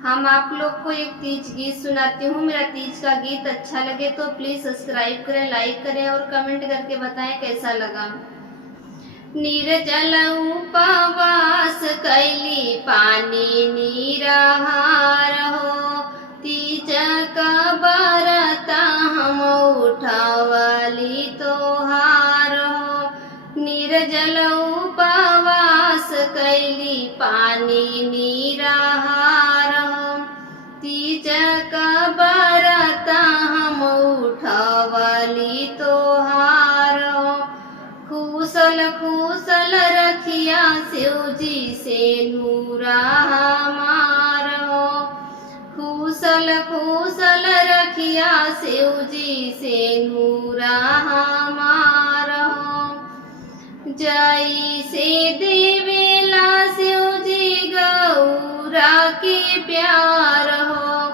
हम आप लोग को एक तीज गीत सुनाती हूँ। मेरा तीज का गीत अच्छा लगे तो प्लीज सब्सक्राइब करें, लाइक करें और कमेंट करके बताएं कैसा लगा। निर्जल उपवास कैली पानी निराहार हो, तीज का बरता हम उठावली तोहार हो। निर्जल उपवास कैली पानी निराहार हो, तीज का बरता हम उठावली तोहार हो। खुशल खुशल रखिया शिवजी से नूरा हमार हो, खुशल खुशल रखिया शिवजी से नूरा हमार हो। जय से देवेला शिवजी गौरा के प्यार हो,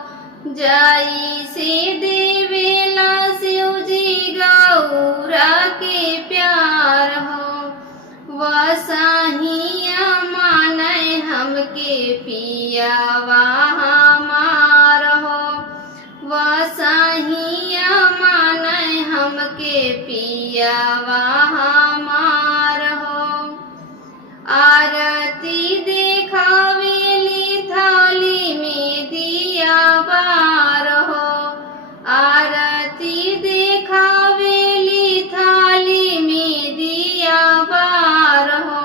जय से देवेला शिवजी गौरा के प्यार हो। वसाहिया माने हमके पियावा हमार हो, वसाहिया माने हमके पियावा हमार हो। आरती देखावेली थाली में दिया बार हो, आरती देखावेली थाली में दिया बार हो।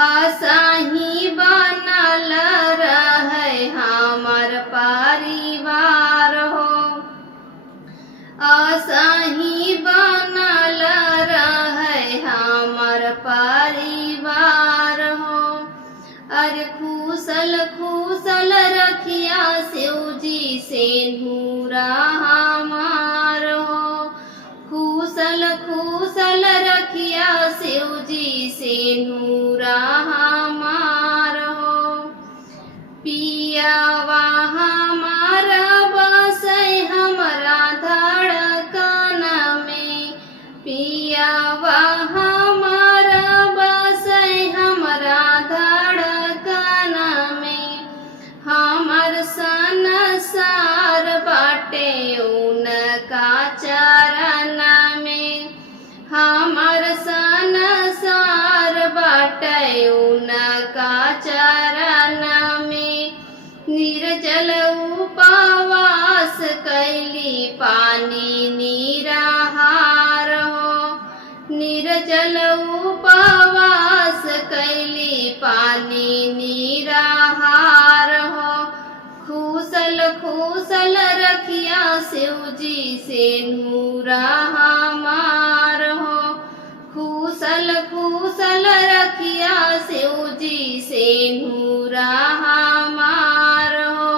असाही बनल रहे हमर परिवार हो, असाही बनल रहे हमर परिवार हो। अरे खुशल खुशल रखिया शिवजी से नूरा हमार हो, खुशल खुशल रखिया शिवजी से नूरा हमार हो। पियावा हमारा बसै हमरा धड़कन में, पियावा हमारा बसै हमरा धड़कन में। हमर संसार बाटे उनका चरण में, हमर संसार बाटे उनका चरण में। निर्जल उपवास कैली पानी निराहार हो, निर्जल उपवास कैली पानी निराहार हो। खुशल खुशल रखिया शिवजी से नूरा हमार हो, खुशल खुशल रखिया शिवजी से नूरा हमार हो।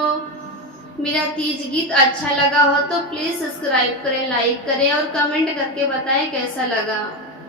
मेरा तीज गीत अच्छा लगा हो तो प्लीज सब्सक्राइब करें, लाइक करें और कमेंट करके बताएं कैसा लगा।